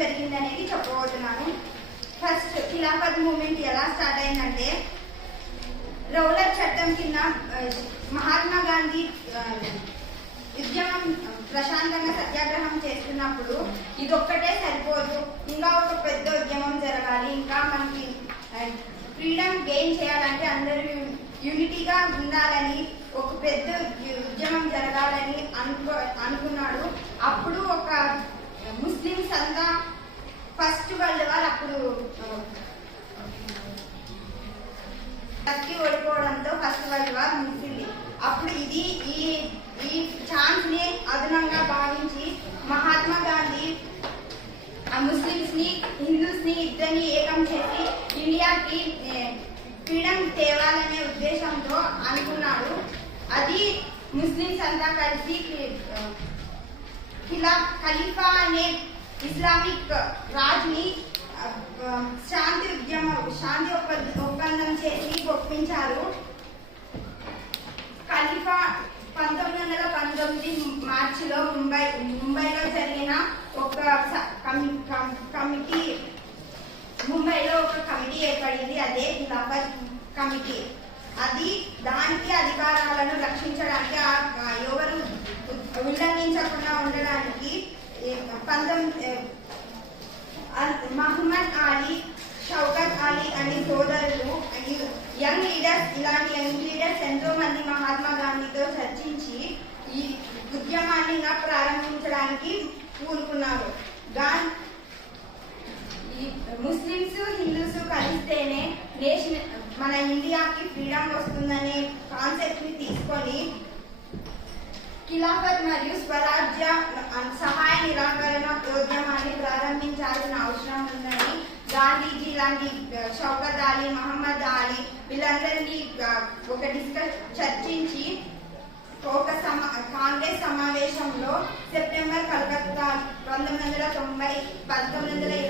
జరిగింది అనేది చెప్పబోతున్నాను. ఫస్ట్ ఖిలాఫత్ మూవ్మెంట్ ఎలా స్టార్ట్ అయిందంటే, రౌలట్ చట్టం కింద మహాత్మా గాంధీ ఉద్యమం ప్రశాంతంగా సత్యాగ్రహం చేస్తున్నప్పుడు ఇదొక్కటే సరిపోదు, ఇంకా ఒక పెద్ద ఉద్యమం జరగాలి, ఇంకా మనకి ఫ్రీడమ్ గెయిన్ చేయాలంటే అందరూ యూనిటీగా ఉండాలని, ఒక పెద్ద ఉద్యమం జరగాలని అనుకున్నాడు. అప్పుడు ఒక ముస్లిమ్స్ అంతా ఫస్ట్ వరల్డ్ వార్ అప్పుడు టర్కీ ఓడిపోవడంతో ఫస్ట్ వరల్డ్ వార్ ముగిసింది. అప్పుడు ఈ ఛాన్స్ ని అదనంగా భావించి మహాత్మా గాంధీ ముస్లిమ్స్ ని హిందూస్ ని ఇద్దరిని ఏకం చేసి ఇండియాకి ఫ్రీడమ్ తేవాలనే ఉద్దేశంతో అనుకున్నాడు. అది ముస్లిమ్స్ అంతా కలిసి ఖలీఫా అనే ఇస్లామిక్ రాజ్ని శాంతి ఒప్పందం చేసి ఒప్పించారు. ఖలీఫా 1919 మార్చిలో ముంబైలో జరిగిన ఒక కమిటీ ఏర్పడింది. అదే ఖిలాఫత్ కమిటీ. దానికి అధికారాలను రక్షించడానికి, ఎవరు ఉల్లంఘించకుండా ఉండడానికి మహమ్మద్ అలీ, షౌకత్ అలీ అనే సోదరులు, ఇలాంటి యంగ్ లీడర్స్ ఎంతో మంది మహాత్మా గాంధీతో చర్చించి ఈ ఉద్యమాన్ని ప్రారంభించడానికి పూనుకున్నారు. ముస్లిమ్స్ హిందూస్ కలిస్తేనే మన ఇండియాకి ఫ్రీడమ్ వస్తుందనే కాన్సెప్ట్ ని తీసుకొని ఖిలాఫత్ మరియు స్వరాజ్య సహాయ నిరాకరణ ఉద్యమాన్ని ప్రారంభించాల్సిన అవసరం ఉందని గాంధీజీ లాంటి షౌకత్ అలీ, మహమ్మద్ అలీ వీళ్ళందరినీ చర్చించి ఒక కాంగ్రెస్ సమావేశంలో సెప్టెంబర్ 1990